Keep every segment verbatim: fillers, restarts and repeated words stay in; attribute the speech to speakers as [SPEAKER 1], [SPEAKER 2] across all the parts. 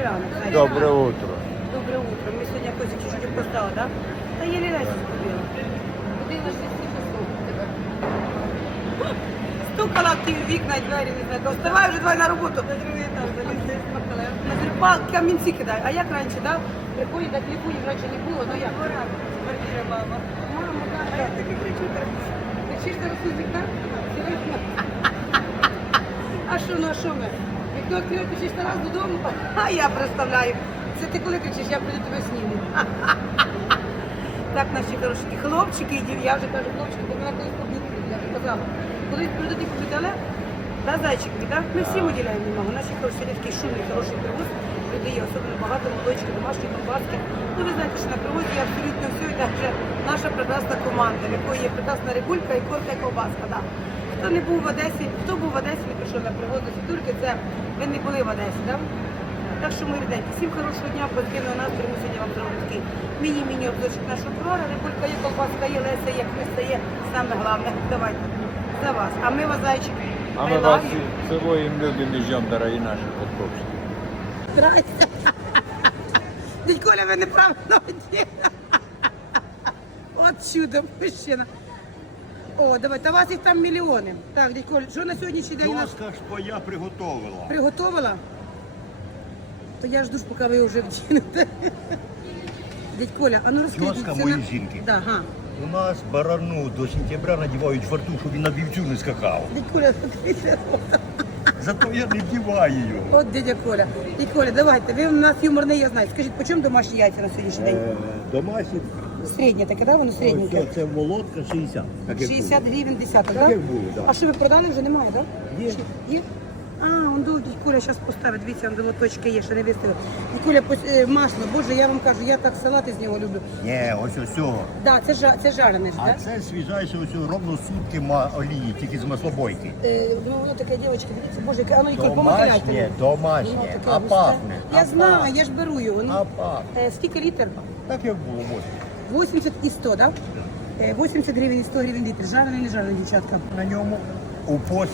[SPEAKER 1] ранок. Зайчик.
[SPEAKER 2] Доброе утро.
[SPEAKER 1] Доброе утро. Ми сьогодні якось чуть-чуть опоздали, так? Та єлі лесі побіла. Будила шести часов тебе. Стукала в ті вікна і двері, не знаю. Вставай вже, давай на роботу. На другий етаж залізли, смакали. На трипал камінці кидай. А як раніше, так? Приходять, так ліпунів раніше не було, ну як? Квартира, мама. Мама, так, а я таки кричу. Кричиш на розсуд вікна? А що, ну а що ми? Вікно відкрив, кричиш на раз додому, а я представляю. Це ти коли кричиш, я прийду тебе сніму. Так наші хороші хлопчики, я вже кажу, хлопчики, бо мене колись поб'ють, я вже казала. Коли прийдуть і поб'ють, але, да, зайчики, да? Ми всім уділяємо увагу. Наші хороші такий шумний, хороший привоз. Людей особливо багато, молочки, домашні ковбаски. Ну, ви знаєте, що на привозі є абсолютно все, і так вже наша прекрасна команда, в якої є прекрасна рибулька і корка і ковбаска, да. Хто не був в Одесі, хто був в Одесі, не прийшов на привоз до Світульки, це ви не були в Одесі, да? Так що, мої ріденькі, всім хорошого дня, позитивного настрою, ми сьогодні вам зробимо такий міні-міні обзорчик нашого товару. Рибулька є, колбаска є, Леся є, Христа є, саме головне, давайте, за вас. А ми вас, зайчик,
[SPEAKER 2] А мы вас целуем, любим и ждем, дорогие наши подкупщики.
[SPEAKER 1] Здрасте. Дядь Коля, ви неправильно оділи. От чудо, мужчина. О, давай, та у вас їх там мільйони. Так, дядь Коля, що на сьогоднішній день у нас
[SPEAKER 3] Тьоска ж твоя приготовила.
[SPEAKER 1] приготовила? То я жду, ж, поки ви вже вдінете. Дядь Коля, а ну розкажіть.
[SPEAKER 3] Тьоска
[SPEAKER 1] це
[SPEAKER 3] моєї
[SPEAKER 1] на-
[SPEAKER 3] жінки.
[SPEAKER 1] Да, ага.
[SPEAKER 3] У нас барану до сентября надівають фартух, щоб він на вівцю не скакав.
[SPEAKER 1] Дядь Коля, смотрите.
[SPEAKER 3] Зато я не вдіваю його.
[SPEAKER 1] От дядя Коля. Дядь Коля, давайте, ви у нас юморний, я знаю. Скажіть, по чому домашні яйця на сьогоднішній день?
[SPEAKER 3] Е, Домашні,
[SPEAKER 1] Середнє таке, да? Воно середненьке?
[SPEAKER 3] ось це молотка шістдесят. Так як
[SPEAKER 1] шістдесят
[SPEAKER 3] було.
[SPEAKER 1] гривень десяток,
[SPEAKER 3] Так,
[SPEAKER 1] так?
[SPEAKER 3] як було, да.
[SPEAKER 1] А що ви продали вже немає, так?
[SPEAKER 3] Є.
[SPEAKER 1] Є? А, он до дядь Коля зараз поставить, дивіться, он до лоточки є, ще не виставив. Дядь Коля, пос- е, масло, боже, я вам кажу, я так салат із нього люблю.
[SPEAKER 3] Ні, ось ось цього.
[SPEAKER 1] Да, це, жа, це жарене ж,
[SPEAKER 3] А
[SPEAKER 1] так?
[SPEAKER 3] це свіжайше ось цього, ровно сутки ма олії, тільки з маслобойки.
[SPEAKER 1] Е, ну, воно таке, дівчатки, дивіться, боже, яке, а ну, Ніколь, помогайте.
[SPEAKER 3] Домашнє, домашнє, а пахне.
[SPEAKER 1] Я
[SPEAKER 3] а
[SPEAKER 1] знаю,
[SPEAKER 3] пахне,
[SPEAKER 1] я ж беру його. Ну,
[SPEAKER 3] А пахне.
[SPEAKER 1] е, скільки літр?
[SPEAKER 3] Так як було, ось.
[SPEAKER 1] вісімдесят і сто, так? Да? Е, вісімдесят гривень і сто гривень літр. Жарений, не жарений, дівчатка.
[SPEAKER 3] На ньому у пост,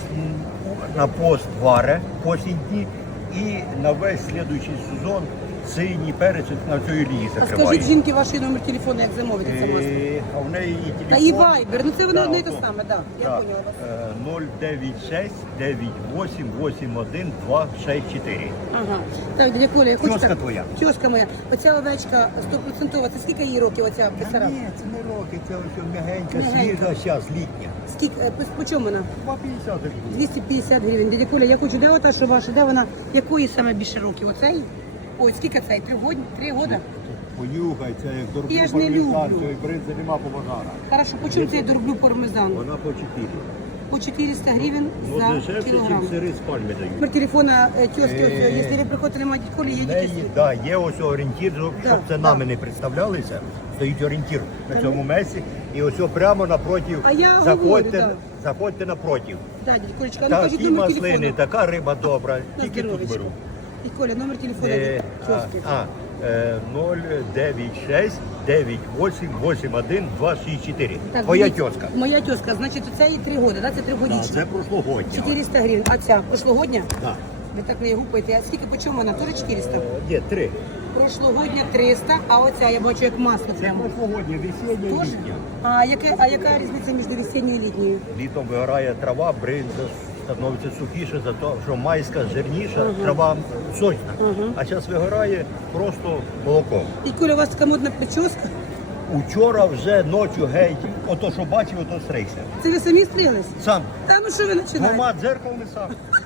[SPEAKER 3] на пост варе осінь дні і на весь слідуючий сезон синій перець на цю лії
[SPEAKER 1] А
[SPEAKER 3] закриває.
[SPEAKER 1] скажіть жінки ваш номер телефону, як замовити це масло.
[SPEAKER 3] Е, А в неї і телефон.
[SPEAKER 1] Та і вайбер, ну це воно
[SPEAKER 3] Да,
[SPEAKER 1] одне і те
[SPEAKER 3] ото.
[SPEAKER 1] саме, так. Я
[SPEAKER 3] Да.
[SPEAKER 1] поняла вас.
[SPEAKER 3] Е, нуль дев'ять шість дев'ять вісім вісім один два шість чотири.
[SPEAKER 1] Ага. Так, дядя Коля, я хочу
[SPEAKER 3] Тьоска
[SPEAKER 1] так.
[SPEAKER 3] твоя.
[SPEAKER 1] Тьоска моя. Оця овечка стопроцентова, це скільки їй років оця писара?
[SPEAKER 3] Ні, це не роки, це ось м'ягенька,
[SPEAKER 1] М'ягенька.
[SPEAKER 3] свіжа, зараз літня.
[SPEAKER 1] Скільки, е, по, по чому вона?
[SPEAKER 3] два п'ятдесят як було.
[SPEAKER 1] двісті п'ятдесят гривень. Дядя Коля, я хочу, де ота, що ваша, де вона, якої саме більше років? Оцей? Ой, скільки цей? Три года? Три года?
[SPEAKER 3] Понюхай, це як дорблю
[SPEAKER 1] Я ж не люблю.
[SPEAKER 3] цієї бринзи нема по базарах.
[SPEAKER 1] Хорошо, по чому цей дорблю пармезан?
[SPEAKER 3] Вона по чотири.
[SPEAKER 1] По чотириста гривень
[SPEAKER 3] Ну,
[SPEAKER 1] за
[SPEAKER 3] дешевше,
[SPEAKER 1] кілограм.
[SPEAKER 3] ніж сири з пальми дають.
[SPEAKER 1] Номер телефона е, тьоски, ось,
[SPEAKER 3] Е,
[SPEAKER 1] якщо ви приходите, немає дядь Колі,
[SPEAKER 3] В
[SPEAKER 1] їдіть
[SPEAKER 3] неї,
[SPEAKER 1] сюди.
[SPEAKER 3] да, є ось орієнтір, щоб
[SPEAKER 1] Да,
[SPEAKER 3] це
[SPEAKER 1] да.
[SPEAKER 3] нами не представлялися. Стоїть орієнтір на цьому месі. І ось прямо напротив.
[SPEAKER 1] А я
[SPEAKER 3] заходьте,
[SPEAKER 1] говорю, да.
[SPEAKER 3] заходьте напротив.
[SPEAKER 1] Так, дядь Колечка, ну кажіть
[SPEAKER 3] Такі
[SPEAKER 1] номер
[SPEAKER 3] маслини,
[SPEAKER 1] телефону.
[SPEAKER 3] така риба добра.
[SPEAKER 1] На
[SPEAKER 3] Тільки тут
[SPEAKER 1] здоров'ячко.
[SPEAKER 3] беру.
[SPEAKER 1] Дядь Коля, номер телефону
[SPEAKER 3] Е,
[SPEAKER 1] тьоски.
[SPEAKER 3] а, е, нуль дев'ять шість дев'ять вісім вісім один два шість чотири.
[SPEAKER 1] Так,
[SPEAKER 3] Твоя
[SPEAKER 1] дивіться,
[SPEAKER 3] тьоска.
[SPEAKER 1] Моя тьоска, значить, це їй три роки, да? Це
[SPEAKER 3] Да,
[SPEAKER 1] тригодічна.
[SPEAKER 3] це прошлогодня.
[SPEAKER 1] чотириста гривень. А ця прошлогодня?
[SPEAKER 3] Да.
[SPEAKER 1] Ви так не гупаєте. А скільки по чому вона? Теж чотириста?
[SPEAKER 3] Е, Ні, три.
[SPEAKER 1] Прошлогодня триста, а оця, я бачу, як масло
[SPEAKER 3] Це
[SPEAKER 1] прямо.
[SPEAKER 3] прошлогодня, весіння і
[SPEAKER 1] Теж?
[SPEAKER 3] літня.
[SPEAKER 1] А, яке, а яка різниця між весінньою і літньою?
[SPEAKER 3] Літом вигорає трава, бринза становиться сухіше, за те, що майська жирніша, трава сочна. А зараз вигорає просто молоко.
[SPEAKER 1] І Коля, у вас така модна прическа.
[SPEAKER 3] Учора вже ночі геть, ото що бачив, ото стригся.
[SPEAKER 1] Це ви самі стрілись?
[SPEAKER 3] Сам.
[SPEAKER 1] Та ну що ви починаєте?
[SPEAKER 3] Двома дзеркалами сам.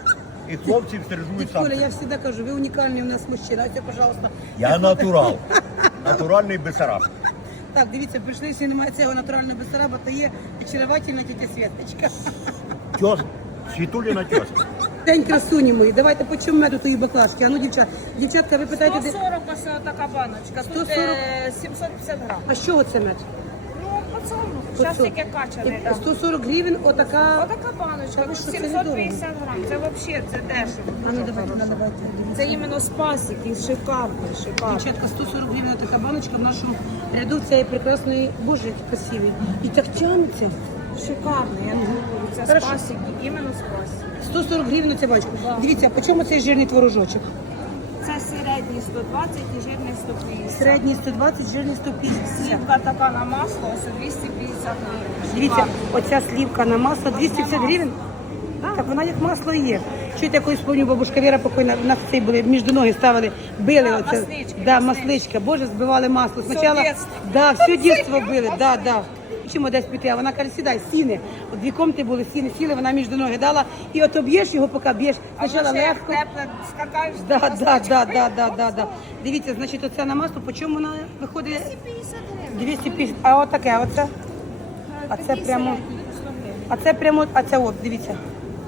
[SPEAKER 3] І хлопців
[SPEAKER 1] Дядь
[SPEAKER 3] стрижують сам.
[SPEAKER 1] Коля, я завжди кажу, ви унікальний у нас мужчина. Ось, пожалуйста.
[SPEAKER 3] Я натурал. Натуральний Бесараб.
[SPEAKER 1] Так, дивіться, прийшли, якщо немає цього натурального Бессараба, то є очаровательна тітя Світочка.
[SPEAKER 3] Тьос, Світуліна тьоска.
[SPEAKER 1] День красуні мої. Давайте по чому меду тої баклажки. А ну, дівчат, дівчатка, ви питаєте, де...
[SPEAKER 4] сто сорок ось така баночка,
[SPEAKER 1] сто
[SPEAKER 4] тут
[SPEAKER 1] сорок?
[SPEAKER 4] е, сімсот п'ятдесят грам.
[SPEAKER 1] А що оце мед?
[SPEAKER 4] Ну, по цьому. Зараз тільки качаний.
[SPEAKER 1] І сто сорок гривень, отака...
[SPEAKER 4] Отака баночка,
[SPEAKER 1] Та ви
[SPEAKER 4] тут
[SPEAKER 1] що, це
[SPEAKER 4] сімсот
[SPEAKER 1] недорого.
[SPEAKER 4] п'ятдесят грам. Це взагалі, це дешево.
[SPEAKER 1] А ну, давайте,
[SPEAKER 4] Дуже
[SPEAKER 1] давайте.
[SPEAKER 4] хороше. Це іменно з пасіки, шикарний, шикарний.
[SPEAKER 1] Дівчатка, сто сорок гривень така баночка в нашому ряду цієї прекрасної, боже, які красиві. І так тягнеться.
[SPEAKER 4] Шикарний, я не говорю, це з
[SPEAKER 1] Хорошо.
[SPEAKER 4] пасіки, іменно з пасіки.
[SPEAKER 1] сто сорок гривень ця баночка. Дивіться, по чому цей жирний творожочок?
[SPEAKER 4] Це середній сто двадцять і жирний сто п'ятдесят.
[SPEAKER 1] Середній сто двадцять, жирний сто п'ятдесят.
[SPEAKER 4] Слівка така на масло, ось двісті п'ятдесят гривень.
[SPEAKER 1] Дивіться,
[SPEAKER 4] Шикарно.
[SPEAKER 1] оця слівка на масло двісті п'ятдесят гривень. Так вона як масло і є. Чуєте, я колись пам'ятаю, бабушка Віра покойна, в нас цей були, між ноги ставили, били
[SPEAKER 4] Да,
[SPEAKER 1] оце.
[SPEAKER 4] маслички,
[SPEAKER 1] Да,
[SPEAKER 4] маслички.
[SPEAKER 1] масличка, боже, збивали масло.
[SPEAKER 4] Все
[SPEAKER 1] Спочатку,
[SPEAKER 4] дєтство.
[SPEAKER 1] да, все дійство били, да, да. Чому десь піти? А вона каже, сідай, сіни. От дві комнати були, сіни, сіли, вона між ноги дала. І от об'єш його, поки б'єш.
[SPEAKER 4] А
[SPEAKER 1] Спочатку
[SPEAKER 4] вже як
[SPEAKER 1] легко.
[SPEAKER 4] тепле скакаєш.
[SPEAKER 1] Да,
[SPEAKER 4] то
[SPEAKER 1] да, да,
[SPEAKER 4] масличок.
[SPEAKER 1] да, да, да, да. Дивіться, значить, оце на масло, по чому вона виходить?
[SPEAKER 4] двісті п'ятдесят гривень.
[SPEAKER 1] двісті п'ятдесят. А от таке, оце? А це
[SPEAKER 4] Такий
[SPEAKER 1] прямо,
[SPEAKER 4] середній, сто гривень.
[SPEAKER 1] а це прямо, а це от, дивіться.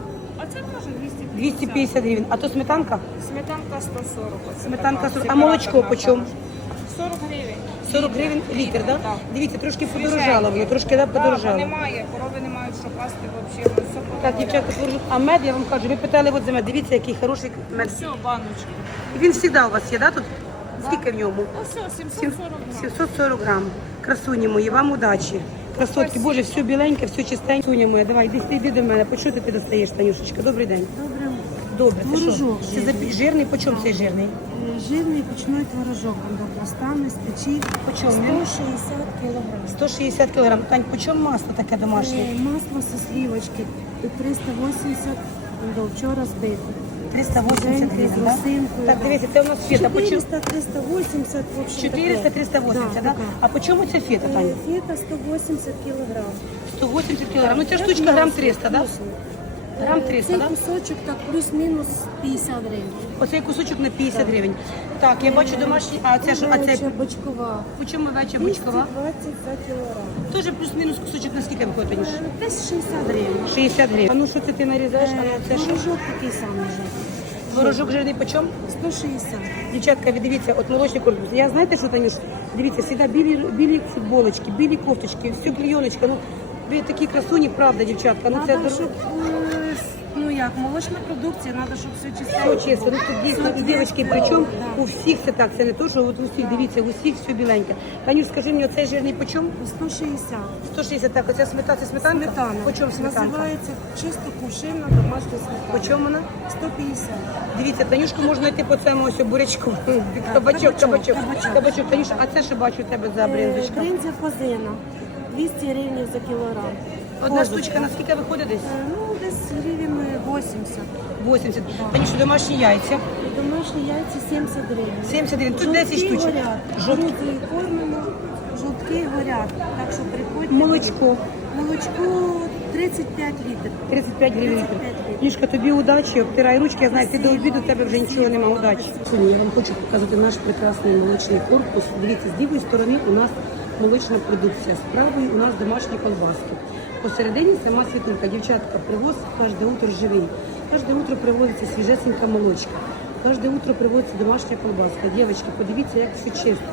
[SPEAKER 4] А це теж двісті п'ятдесят.
[SPEAKER 1] двісті п'ятдесят гривень. А то сметанка?
[SPEAKER 4] Сметанка сто сорок. оце
[SPEAKER 1] Сметанка
[SPEAKER 4] така,
[SPEAKER 1] сорок. А молочко
[SPEAKER 4] сепараторна
[SPEAKER 1] по чому?
[SPEAKER 4] сорок гривень.
[SPEAKER 1] сорок гривень літр, да?
[SPEAKER 4] Так.
[SPEAKER 1] Дивіться, трошки
[SPEAKER 4] Свіженько.
[SPEAKER 1] подорожало воно, трошки да,
[SPEAKER 4] Да,
[SPEAKER 1] подорожало.
[SPEAKER 4] немає, корови не мають що пасти взагалі. воно все
[SPEAKER 1] Так,
[SPEAKER 4] подорожало.
[SPEAKER 1] дівчатка, творожок. А мед, я вам кажу, ви питали от за мед. Дивіться, який хороший мед.
[SPEAKER 4] Все, баночки.
[SPEAKER 1] Він завжди у вас є, да, тут? Скільки в ньому?
[SPEAKER 4] Ну все, сімсот
[SPEAKER 1] Сім-
[SPEAKER 4] сорок гривень.
[SPEAKER 1] сімсот сорок грам. Красуні мої, вам удачі. Красотки, боже, все біленьке, все чистеньке. Суня моя, давай, йди, йди до мене. По що ти достаєш, Танюшечка? Добрий день.
[SPEAKER 5] Добре.
[SPEAKER 1] Добре, це що?
[SPEAKER 5] Творожок
[SPEAKER 1] Це за- жирний, по чому цей жирний?
[SPEAKER 5] Е, Жирний пічний творожок до пластами з печі.
[SPEAKER 1] По чому він?
[SPEAKER 5] сто шістдесят кілограм.
[SPEAKER 1] сто шістдесят кілограм. Тань, по чому масло таке домашнє?
[SPEAKER 5] Е, Масло зі слівочки триста вісімдесят, до вчора збите.
[SPEAKER 1] триста вісімдесят гривень,
[SPEAKER 5] з
[SPEAKER 1] да?
[SPEAKER 5] росинкою,
[SPEAKER 1] Так,
[SPEAKER 5] да.
[SPEAKER 1] дивіться, це у нас фета. По чому?
[SPEAKER 5] чотириста триста вісімдесят, в общем,
[SPEAKER 1] чотириста триста вісімдесят, да? А по чому ця фета, Таня?
[SPEAKER 5] Фета сто вісімдесят кілограм.
[SPEAKER 1] сто вісімдесят кілограм. Ну ця штучка грам триста, да? Грам триста,
[SPEAKER 5] Цей
[SPEAKER 1] да?
[SPEAKER 5] кусочок так плюс-мінус п'ятдесят гривень.
[SPEAKER 1] Оцей кусочок на п'ятдесят гривень. Так, я бачу домашній, а це що, а це
[SPEAKER 5] Овеча бочкова.
[SPEAKER 1] по чому вече
[SPEAKER 5] двісті
[SPEAKER 1] бочкова?
[SPEAKER 5] двадцять за кілограм.
[SPEAKER 1] Теж плюс-мінус кусочок на скільки виходить, Танюш?
[SPEAKER 5] Е, Десь шістдесят гривень.
[SPEAKER 1] шістдесят гривень. А ну що це ти нарізаєш? А ну, це що?
[SPEAKER 5] Творожок такий самий же.
[SPEAKER 1] Творожок жирний по чому?
[SPEAKER 5] сто шістдесят.
[SPEAKER 1] Дівчатка, ви дивіться, от молочний корпус. Я знаєте, що, Танюш? Дивіться, завжди білі, білі футболочки, білі кофточки, все клейоночка. Ну, ви такі красуні, правда, дівчатка. Ну, це
[SPEAKER 5] Надо,
[SPEAKER 1] дор-
[SPEAKER 5] щоб, е, ну як, молочна продукція, треба, щоб все
[SPEAKER 1] все
[SPEAKER 5] чистенько.
[SPEAKER 1] чисто. Ну, тут дійсно, і дівчатки, причому у всіх це так, це не то, що от у всіх, дивіться, у всіх все біленьке. Танюш, скажи мені, оцей жирний по чому?
[SPEAKER 5] сто шістдесят.
[SPEAKER 1] сто шістдесят, так, оця сметана, це сметанка?
[SPEAKER 5] Сметана.
[SPEAKER 1] По чому сметанка?
[SPEAKER 5] Називається чисто кувшинна домашня сметана.
[SPEAKER 1] По чому вона?
[SPEAKER 5] сто п'ятдесят.
[SPEAKER 1] Дивіться, Танюшку можна йти по цьому ось бурячку. Кабачок,
[SPEAKER 5] кабачок,
[SPEAKER 1] кабачок,
[SPEAKER 5] кабачок.
[SPEAKER 1] кабачок. Танюша, а це що бачу у тебе за брендочка?
[SPEAKER 5] Е, Бринза козина. двісті гривень за кілограм.
[SPEAKER 1] Одна
[SPEAKER 5] Козочка.
[SPEAKER 1] штучка на скільки виходить десь?
[SPEAKER 5] Е, Ну, десь гривень вісімдесят.
[SPEAKER 1] вісімдесят. Танюша, домашні яйця.
[SPEAKER 5] Домашні яйця сімдесят гривень.
[SPEAKER 1] сімдесят гривень. Тут десять
[SPEAKER 5] Жовтки
[SPEAKER 1] штучок.
[SPEAKER 5] горять.
[SPEAKER 1] Жовтки.
[SPEAKER 5] Грудою кормимо, жовтки горять. Так що приходьте.
[SPEAKER 1] Молочко.
[SPEAKER 5] Молочко тридцять п'ять літрів.
[SPEAKER 1] тридцять п'ять гривень.
[SPEAKER 5] тридцять п'ять гривень.
[SPEAKER 1] Ніжка, тобі удачі, обтирай ручки, я знаю, ти до обіду, у тебе вже нічого немає, удачі. Сьогодні я вам хочу показати наш прекрасний молочний корпус. Дивіться, з лівої сторони у нас молочна продукція, з правої у нас домашні колбаски. Посередині сама світулька. Дівчатка, привоз кожне утро живий. Кожне утро привозиться свіжесенька молочка. Кожне утро привозиться домашня колбаска. Дівчатки, подивіться, як все чисто.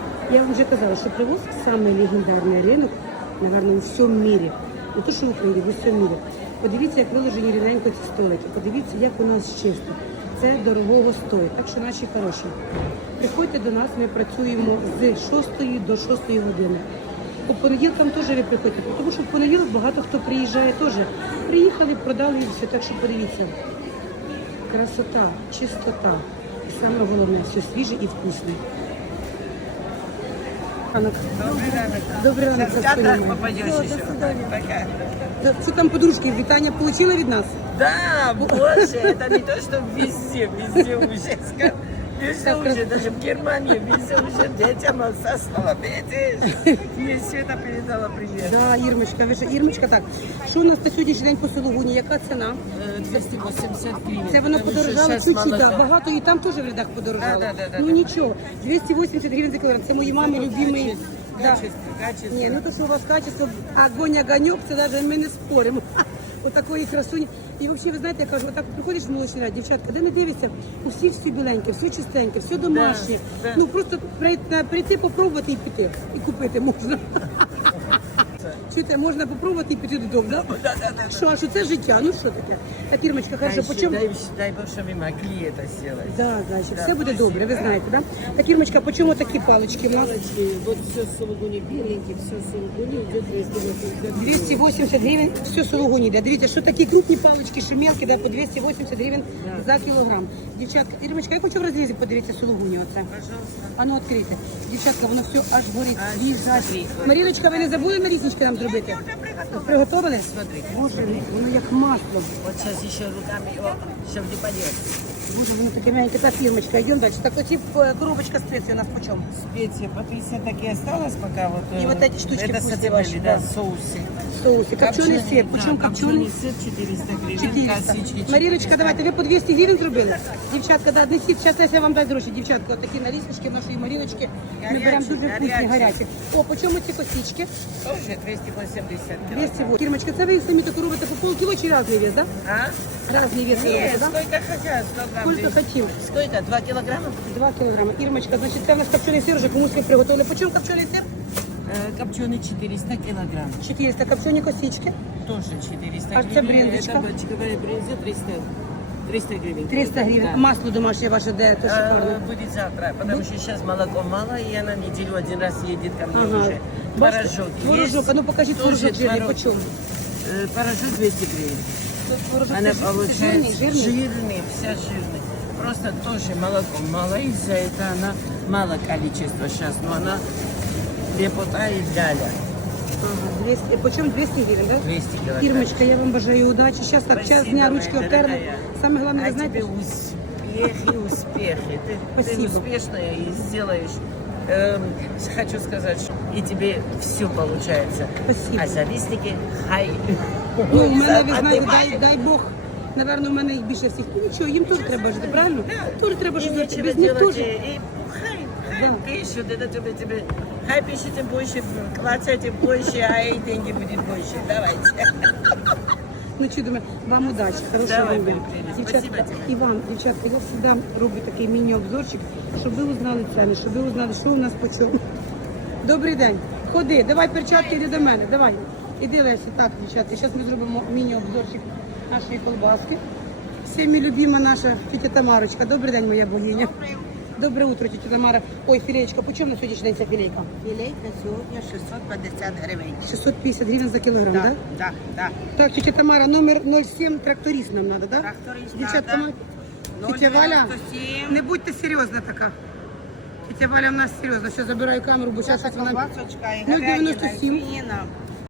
[SPEAKER 1] Я вам вже казала, що привоз самий легендарний ринок, мабуть, у всьому мірі. Не то, що в Україні, в усьому мірі. Подивіться, як виложені рівненько ці столики. Подивіться, як у нас чисто. Це дорогого стоїть. Так що наші хороші. Приходьте до нас, ми працюємо з шостої до шостої години. По понеділкам теж ви приходьте, тому що в понеділок багато хто приїжджає теж. Приїхали, продали і все. Так що подивіться. Красота, чистота. І саме головне, все свіже і вкусне. Ранок. Добрий ранок, красуня моя. Що там подружки, вітання отримали від нас?
[SPEAKER 6] Да, боже, это не то, что везде, везде уже, ска- везде
[SPEAKER 1] Так,
[SPEAKER 6] уже, даже в Германии, везде уже детям сослала, видишь? Мне Света передала привет.
[SPEAKER 1] Да, Ірмочка, ви що, Ірмочка, так. Що у нас на сьогоднішній день по Сологуні? Яка ціна?
[SPEAKER 6] Э, двести восемьдесят гривен.
[SPEAKER 1] Це воно
[SPEAKER 6] Потому что
[SPEAKER 1] подорожало
[SPEAKER 6] сейчас
[SPEAKER 1] чуть-чуть,
[SPEAKER 6] молоко.
[SPEAKER 1] да, багато і там теж в рядах подорожало.
[SPEAKER 6] Да, да, да,
[SPEAKER 1] ну
[SPEAKER 6] да.
[SPEAKER 1] нічого, двісті вісімдесят гривень за кілограм. Це мої мами любимі. Да.
[SPEAKER 6] Качество, качество.
[SPEAKER 1] Ні, ну то, що у вас качество, огонь, огоньок, це навіть ми не споримо. Отакої красуні. І взагалі, ви знаєте, я кажу, отак приходиш в молочний ряд, дівчатка, де не дивишся, у всіх все біленьке, все чистеньке, все домашнє.
[SPEAKER 6] Да, да.
[SPEAKER 1] Ну просто прийти, прийти, попробувати і піти. І купити можна. Чуєте, можна попробувати і піти додому, да? Що, а що це життя? Ну що таке? Так, Ірмочка, хорошо, по чому?
[SPEAKER 6] Дай, дай Бог, что вы могли это сделать.
[SPEAKER 1] Да, значить, все буде добре, ви знаєте, да? Так, Ірмочка, по чому такі палички у нас?
[SPEAKER 6] Вот все сулугуни беленькие, все сулугуни идет двести восемьдесят.
[SPEAKER 1] двісті вісімдесят гривень, все сулугуні йде. Дивіться, що такі крупні палички, шемелки, да, по двісті вісімдесят гривень за кілограм. Дівчатка, Ірмочка, я хочу в розрізі подивитися сулугуні оце.
[SPEAKER 6] Пожалуйста.
[SPEAKER 1] А ну, відкрийте. Дівчатка, воно все аж горить,
[SPEAKER 6] Аж
[SPEAKER 1] свіжать.
[SPEAKER 6] смотри.
[SPEAKER 1] Маріночка, ви не забули нарізнички нам зробити? Приготовили?
[SPEAKER 6] Смотри.
[SPEAKER 1] Боже, воно як масло.
[SPEAKER 6] Вот сейчас еще руками его, чтобы не поднять.
[SPEAKER 1] Боже, воно таке м'ягеньке. Так, Ірмочка, йдемо далі. Так, оці е, коробочка спеції у нас по чому?
[SPEAKER 6] Специи по тридцать так и осталось пока вот.
[SPEAKER 1] И
[SPEAKER 6] э,
[SPEAKER 1] вот эти штучки
[SPEAKER 6] это
[SPEAKER 1] вкусные
[SPEAKER 6] сацебели,
[SPEAKER 1] ваши,
[SPEAKER 6] да,
[SPEAKER 1] да.
[SPEAKER 6] соусы.
[SPEAKER 1] Соуси. Копчений сир. По чому
[SPEAKER 6] да,
[SPEAKER 1] копчений?
[SPEAKER 6] сыр четыреста гривен,
[SPEAKER 1] четыреста.
[SPEAKER 6] косички
[SPEAKER 1] Маріночка, давайте, ви по двісті гривень зробили? Дівчатка, да, несіть, зараз Леся вам дасть гроші. Дівчатка, отакі нарізочки нашої Маріночки. Ми
[SPEAKER 6] Гарячі,
[SPEAKER 1] беремо дуже вкусні,
[SPEAKER 6] гарячі.
[SPEAKER 1] гарячі. О, по чому ці косички?
[SPEAKER 6] Тоже двести восемьдесят
[SPEAKER 1] двісті.
[SPEAKER 6] килограмм.
[SPEAKER 1] Кірмочка, це ви їх самі таку робите по полкіло чи різний вес, да?
[SPEAKER 6] А?
[SPEAKER 1] Різний вес робите,
[SPEAKER 6] Нет,
[SPEAKER 1] да?
[SPEAKER 6] сколько хотят, сто грамм.
[SPEAKER 1] Сколько
[SPEAKER 6] здесь.
[SPEAKER 1] хотим.
[SPEAKER 6] Сколько? Два килограмма?
[SPEAKER 1] Два кілограми. Ірмочка, значить, це в нас копчений сир, вже комусь ви приготували. По чому копчений сир?
[SPEAKER 6] Э, Копченый четыреста килограмм.
[SPEAKER 1] чотириста. Копчені косички.
[SPEAKER 6] Тоже четыреста
[SPEAKER 1] А
[SPEAKER 6] гривен.
[SPEAKER 1] это брендочка?
[SPEAKER 6] Это бочковая брынза триста, триста гривен.
[SPEAKER 1] триста гривень.
[SPEAKER 6] Да.
[SPEAKER 1] Масло домашнє ваше, де то
[SPEAKER 6] А,
[SPEAKER 1] шикарне.
[SPEAKER 6] будет завтра, потому что сейчас молоко мало, и она неделю один раз едет ко мне
[SPEAKER 1] Ага.
[SPEAKER 6] уже.
[SPEAKER 1] Бачите,
[SPEAKER 6] Творожок
[SPEAKER 1] Творожок,
[SPEAKER 6] есть.
[SPEAKER 1] а ну покажіть
[SPEAKER 6] Тоже
[SPEAKER 1] творожок жирний, по
[SPEAKER 6] творог.
[SPEAKER 1] чому?
[SPEAKER 6] Э, Порошок двести гривен.
[SPEAKER 1] Творожок
[SPEAKER 6] Она
[SPEAKER 1] це
[SPEAKER 6] получается
[SPEAKER 1] жирний, жирний.
[SPEAKER 6] жирный, вся жирный. Просто тоже молоко мало, из-за этого она мало количества сейчас, но она лепота и ляля.
[SPEAKER 1] Ага, двісті. По чому двісті гривень, да?
[SPEAKER 6] двести килограмм.
[SPEAKER 1] Ірмочка, я вам бажаю удачі. Зараз так час
[SPEAKER 6] Спасибо,
[SPEAKER 1] дня,
[SPEAKER 6] моя
[SPEAKER 1] ручки обтерли.
[SPEAKER 6] дорогая.
[SPEAKER 1] Саме головне,
[SPEAKER 6] А
[SPEAKER 1] ви знаєте,
[SPEAKER 6] тебе успехи, успехи. Ты, ты
[SPEAKER 1] Спасибо.
[SPEAKER 6] успешная и сделаешь. Эм, хочу сказать, что и тебе все получается.
[SPEAKER 1] Спасибо.
[SPEAKER 6] А завистники хай.
[SPEAKER 1] ну, у мене, ви
[SPEAKER 6] А
[SPEAKER 1] знаєте,
[SPEAKER 6] ти
[SPEAKER 1] дай,
[SPEAKER 6] маєш?
[SPEAKER 1] дай Бог, напевно, у мене їх більше всіх. Ну нічого, їм теж треба жити, правильно? Теж треба
[SPEAKER 6] И
[SPEAKER 1] жити.
[SPEAKER 6] нечего
[SPEAKER 1] Без них
[SPEAKER 6] делать.
[SPEAKER 1] теж.
[SPEAKER 6] И, и хай, хай
[SPEAKER 1] Да.
[SPEAKER 6] пишут, это тебе, тебе. Хай пишет, тем больше, платите больше, а и деньги будет больше. Давайте.
[SPEAKER 1] Ну, чудово, вам удачі, хорошого
[SPEAKER 6] Давай,
[SPEAKER 1] вам дня.
[SPEAKER 6] моя прелесть.
[SPEAKER 1] Дівчатка,
[SPEAKER 6] Спасибо тебе.
[SPEAKER 1] і вам, дівчатка, я завжди роблю такий міні-обзорчик, щоб ви узнали ціни, щоб ви узнали, що у нас по чому. Добрий день. Ходи, давай перчатки, йди до мене, давай. Іди, Лесі, так, дівчатка, зараз ми зробимо міні-обзорчик нашої колбаски. Всіми любима наша тітя Тамарочка. Добрий день, моя богиня. Добре утро, тітя Тамара. Ой, філеєчка, по чому на сьогоднішній день ця філейка?
[SPEAKER 7] Філейка сьогодні шістсот п'ятдесят гривень.
[SPEAKER 1] шістсот п'ятдесят гривень за кілограм, так? Да?
[SPEAKER 7] Так, так.
[SPEAKER 1] Так, тетя Тамара, номер нуль сім, тракторист нам надо, да?
[SPEAKER 7] Тракторист
[SPEAKER 1] Дівчатка,
[SPEAKER 7] надо.
[SPEAKER 1] ми- тетя Валя,
[SPEAKER 7] дев'яносто сім.
[SPEAKER 1] не будьте серйозна така. Тетя Валя в нас серйозна. Все, забираю камеру, бо зараз
[SPEAKER 7] Наша
[SPEAKER 1] вона...
[SPEAKER 7] колбасочка і
[SPEAKER 1] нуль дев'яносто
[SPEAKER 7] говядина, і
[SPEAKER 1] сім.
[SPEAKER 7] свинина.